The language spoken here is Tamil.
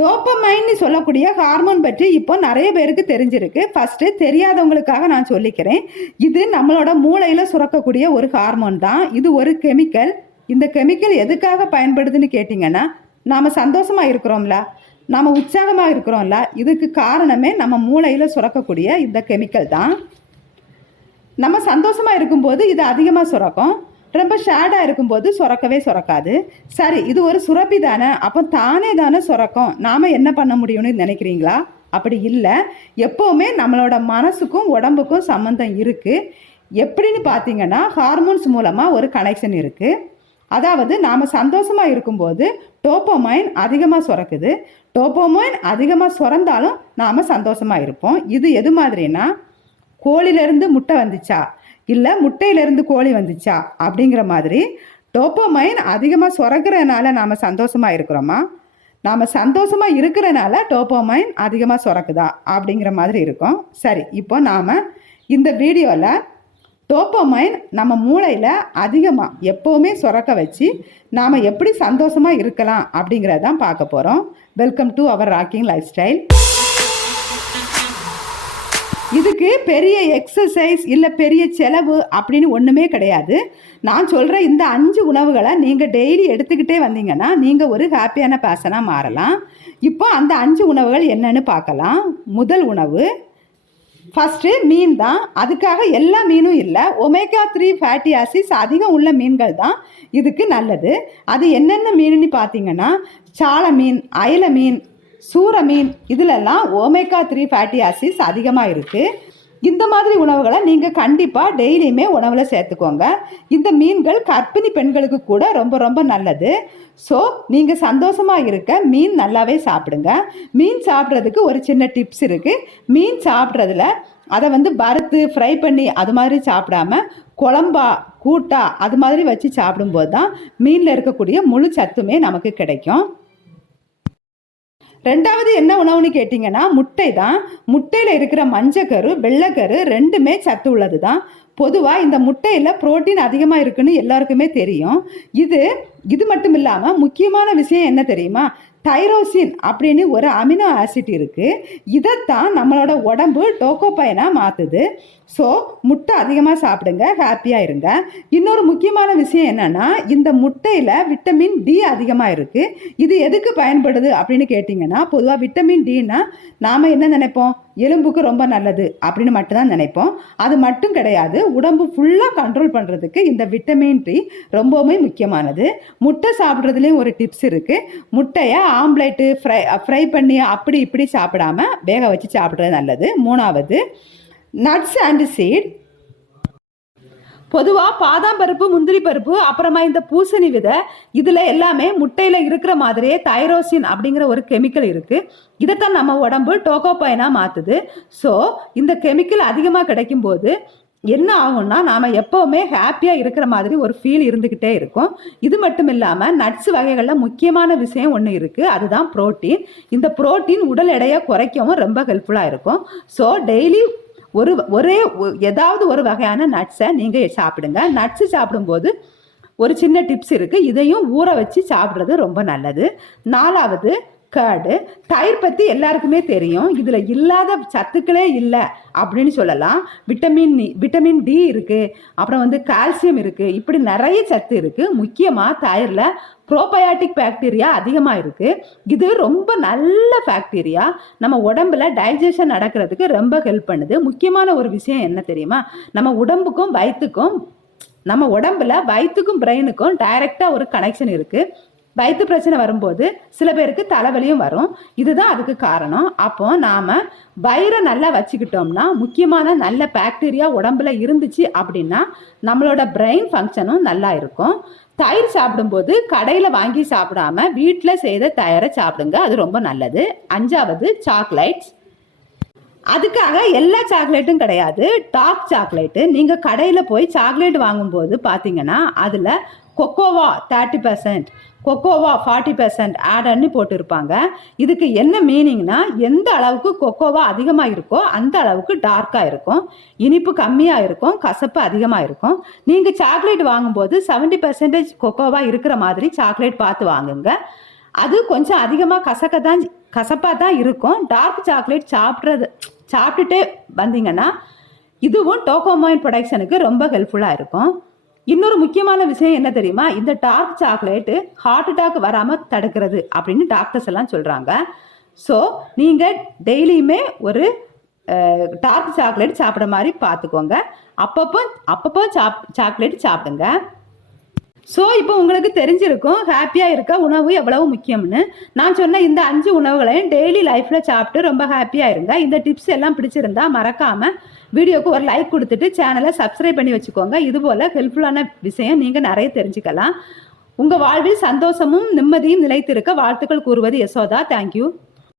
டோப்பமைன்னு சொல்லக்கூடிய ஹார்மோன் பற்றி இப்போ நிறைய பேருக்கு தெரிஞ்சிருக்கு. ஃபஸ்ட்டு தெரியாதவங்களுக்காக நான் சொல்லிக்கிறேன். இது நம்மளோட மூளையில் சுரக்கக்கூடிய ஒரு ஹார்மோன் தான். இது ஒரு கெமிக்கல். இந்த கெமிக்கல் எதுக்காக பயன்படுதுன்னு கேட்டிங்கன்னா, நாம் சந்தோஷமாக இருக்கிறோம்ல, நாம் உற்சாகமாக இருக்கிறோம்ல, இதுக்கு காரணமே நம்ம மூளையில் சுரக்கக்கூடிய இந்த கெமிக்கல் தான். நம்ம சந்தோஷமாக இருக்கும்போது இது அதிகமாக சுரக்கும். ரொம்ப ஷேடாக இருக்கும்போது சுரக்கவே சுரக்காது. சரி, இது ஒரு சுரப்பி தானே, அப்போ தானே தானே சுரக்கும், நாம் என்ன பண்ண முடியும்னு நினைக்கிறீங்களா? அப்படி இல்லை. எப்போவுமே நம்மளோட மனசுக்கும் உடம்புக்கும் சம்மந்தம் இருக்குது. எப்படின்னு பார்த்தீங்கன்னா, ஹார்மோன்ஸ் மூலமாக ஒரு கனெக்ஷன் இருக்குது. அதாவது நாம் சந்தோஷமாக இருக்கும்போது டோப்பமைன் அதிகமாக சுரக்குது. டோப்பமைன் அதிகமாக சுரந்தாலும் நாம் சந்தோஷமாக இருப்போம். இது எது மாதிரினா, கோழிலேருந்து முட்டை வந்துச்சா இல்லை முட்டையிலேருந்து கோழி வந்துச்சா அப்படிங்கிற மாதிரி டோப்பமைன் அதிகமாக சுரக்கிறதுனால நாம் சந்தோஷமாக இருக்கிறோமா, நாம் சந்தோஷமாக இருக்கிறனால டோப்பமைன் அதிகமாக சுரக்குதா அப்படிங்கிற மாதிரி இருக்கும். சரி, இப்போ நாம் இந்த வீடியோவில் டோப்பமைன் நம்ம மூளையில் அதிகமாக எப்போவுமே சுரக்க வச்சு நாம் எப்படி சந்தோஷமாக இருக்கலாம் அப்படிங்கிறதான் பார்க்க போகிறோம். Welcome to our rocking lifestyle. இதுக்கு பெரிய எக்ஸசைஸ் இல்லை பெரிய செலவு அப்படின்னு ஒன்றுமே கிடையாது. நான் சொல்கிற இந்த 5 உணவுகளை நீங்கள் டெய்லி எடுத்துக்கிட்டே வந்தீங்கன்னா நீங்கள் ஒரு ஹாப்பியான பர்சனாக மாறலாம். இப்போ அந்த 5 உணவுகள் என்னன்னு பார்க்கலாம். முதல் உணவு ஃபஸ்ட்டு மீன் தான். அதுக்காக எல்லா மீனும் இல்லை, ஒமேகா 3 ஃபேட்டி ஆசிட்ஸ் அதிகம் உள்ள மீன்கள் தான் இதுக்கு நல்லது. அது என்னென்ன மீனுன்னு பார்த்தீங்கன்னா, சால மீன், அயல மீன், சூர மீன், இதிலெல்லாம் ஒமேகா 3 ஃபேட்டி ஆசிட்ஸ் அதிகமாக இருக்குது. இந்த மாதிரி உணவுகளை நீங்கள் கண்டிப்பாக டெய்லியுமே உணவில் சேர்த்துக்கோங்க. இந்த மீன்கள் கர்ப்பிணி பெண்களுக்கு கூட ரொம்ப ரொம்ப நல்லது. ஸோ நீங்கள் சந்தோஷமாக இருக்க மீன் நல்லாவே சாப்பிடுங்க. மீன் சாப்பிட்றதுக்கு ஒரு சின்ன டிப்ஸ் இருக்குது. மீன் சாப்பிட்றதுல அதை வறுத்து ஃப்ரை பண்ணி அது மாதிரி சாப்பிடாம குழம்பா கூட்டா அது மாதிரி வச்சு சாப்பிடும்போது தான் மீனில் இருக்கக்கூடிய முழு சத்துமே நமக்கு கிடைக்கும். ரெண்டாவது என்ன உணவுன்னு கேட்டிங்கன்னா, முட்டை தான். முட்டையில் இருக்கிற மஞ்சக்கரு வெள்ளைக்கரு ரெண்டுமே சத்து உள்ளது தான். பொதுவாக இந்த முட்டையில் புரோட்டீன் அதிகமாக இருக்குன்னு எல்லாருக்குமே தெரியும். இது மட்டும் இல்லாமல் முக்கியமான விஷயம் என்ன தெரியுமா, தைரோசின் அப்படின்னு ஒரு அமினோ ஆசிட் இருக்குது. இதைத்தான் நம்மளோட உடம்பு டோக்கோபைனாக மாற்றுது. ஸோ முட்டை அதிகமாக சாப்பிடுங்க, ஹாப்பியாக இருங்க. இன்னொரு முக்கியமான விஷயம் என்னென்னா, இந்த முட்டையில் விட்டமின் டி அதிகமாக இருக்குது. இது எதுக்கு பயன்படுது அப்படின்னு கேட்டிங்கன்னா, பொதுவாக விட்டமின் டின்னா நாம் என்ன நினைப்போம், எலும்புக்கு ரொம்ப நல்லது அப்படின்னு மட்டும்தான் நினைப்போம். அது மட்டும் கிடையாது, உடம்பு ஃபுல்லாக கண்ட்ரோல் பண்ணுறதுக்கு இந்த விட்டமின் டி ரொம்பவுமே முக்கியமானது. முட்டை சாப்பிட்றதுலேயும் ஒரு டிப்ஸ் இருக்குது. முட்டையை ஆம்லேட்டு ஃப்ரை பண்ணி அப்படி இப்படி சாப்பிடாம வேக வச்சு சாப்பிட்றது நல்லது. மூணாவது நட்ஸ் அண்ட் சீட். பொதுவாக பாதாம் பருப்பு, முந்திரி பருப்பு, அப்புறமா இந்த பூசணி விதை, இதில் எல்லாமே முட்டையில் இருக்கிற மாதிரியே தைரோசின் அப்படிங்கிற ஒரு கெமிக்கல் இருக்குது. இதைத்தான் நம்ம உடம்பு டோக்கோபைனாக மாற்றுது. ஸோ இந்த கெமிக்கல் அதிகமாக கிடைக்கும்போது என்ன ஆகும்னா, நாம் எப்போவுமே ஹாப்பியாக இருக்கிற மாதிரி ஒரு ஃபீல் இருந்துக்கிட்டே இருக்கும். இது மட்டும் இல்லாமல் நட்ஸ் வகைகளில் முக்கியமான விஷயம் ஒன்று இருக்குது, அதுதான் புரோட்டீன். இந்த புரோட்டீன் உடல் எடையை குறைக்கவும் ரொம்ப ஹெல்ப்ஃபுல்லாக இருக்கும். ஸோ டெய்லி ஏதாவது ஒரு வகையான நட்ஸை நீங்கள் சாப்பிடுங்க. நட்ஸு சாப்பிடும்போது ஒரு சின்ன டிப்ஸ் இருக்குது, இதையும் ஊற வச்சு சாப்பிட்றது ரொம்ப நல்லது. நாலாவது கர்டு. தயிர் பற்றி எல்லாருக்குமே தெரியும். இதில் இல்லாத சத்துக்களே இல்லை அப்படின்னு சொல்லலாம். விட்டமின் டி இருக்குது, அப்புறம் கால்சியம் இருக்குது, இப்படி நிறைய சத்து இருக்குது. முக்கியமாக தயிரில் ப்ரோபயாட்டிக் பாக்டீரியா அதிகமாக இருக்குது. இது ரொம்ப நல்ல பாக்டீரியா, நம்ம உடம்புல டைஜஷன் நடக்கிறதுக்கு ரொம்ப ஹெல்ப் பண்ணுது. முக்கியமான ஒரு விஷயம் என்ன தெரியுமா, நம்ம உடம்புல வயிற்றுக்கும் பிரெயினுக்கும் டைரெக்டாக ஒரு கனெக்ஷன் இருக்குது. வயிற்று பிரச்சனை வரும்போது சில பேருக்கு தலைவலியும் வரும். இதுதான் அதுக்கு காரணம். அப்போ நாம் வயிறை நல்லா வச்சுக்கிட்டோம்னா, முக்கியமான நல்ல பாக்டீரியா உடம்புல இருந்துச்சு அப்படின்னா நம்மளோட பிரெயின் ஃபங்க்ஷனும் நல்லா இருக்கும். தயிர் சாப்பிடும்போது கடையில் வாங்கி சாப்பிடாம வீட்டில் செய்த தயிரை சாப்பிடுங்க, அது ரொம்ப நல்லது. அஞ்சாவது சாக்லேட்ஸ். அதுக்காக எல்லா சாக்லேட்டும் கிடையாது, டார்க் சாக்லேட்டு. நீங்கள் கடையில் போய் சாக்லேட் வாங்கும்போது பார்த்தீங்கன்னா அதில் கொக்கோவா 30%, கொக்கோவா 40% ஆடன்னு போட்டிருப்பாங்க. இதுக்கு என்ன மீனிங்னா, எந்த அளவுக்கு கொக்கோவா அதிகமாக இருக்கோ அந்த அளவுக்கு டார்க்காக இருக்கும், இனிப்பு கம்மியாக இருக்கும், கசப்பு அதிகமாக இருக்கும். நீங்கள் சாக்லேட் வாங்கும்போது 70% கொக்கோவா இருக்கிற மாதிரி சாக்லேட் பார்த்து வாங்குங்க. அது கொஞ்சம் அதிகமாக கசப்பாக தான் இருக்கும். டார்க் சாக்லேட் சாப்பிட்டுட்டே வந்தீங்கன்னா இதுவும் டோகோமைன் ப்ரொடக்ஷனுக்கு ரொம்ப ஹெல்ப்ஃபுல்லாக இருக்கும். இன்னொரு முக்கியமான விஷயம் என்ன தெரியுமா, இந்த டார்க் சாக்லேட்டு ஹார்ட் அட்டாக் வராமல் தடுக்கிறது அப்படின்னு டாக்டர்ஸ் எல்லாம் சொல்கிறாங்க. ஸோ நீங்கள் டெய்லியுமே ஒரு டார்க் சாக்லேட் சாப்பிட்ற மாதிரி பார்த்துக்கோங்க. அப்பப்போ சாக்லேட் சாப்பிடுங்க. ஸோ இப்போ உங்களுக்கு தெரிஞ்சிருக்கும் ஹாப்பியாக இருக்க உணவு எவ்வளவு முக்கியம்னு. நான் சொன்ன இந்த 5 உணவுகளையும் டெய்லி லைஃப்பில் சாப்பிட்டு ரொம்ப ஹாப்பியாக இருங்க. இந்த டிப்ஸ் எல்லாம் பிடிச்சிருந்தா மறக்காமல் வீடியோக்கு ஒரு லைக் கொடுத்துட்டு சேனலை சப்ஸ்கிரைப் பண்ணி வச்சுக்கோங்க. இதுபோல் ஹெல்ப்ஃபுல்லான விஷயம் நீங்கள் நிறைய தெரிஞ்சுக்கலாம். உங்கள் வாழ்வில் சந்தோஷமும் நிம்மதியும் நிலைத்திருக்க வாழ்த்துக்கள் கூறுவது யசோதா. தேங்க்யூ.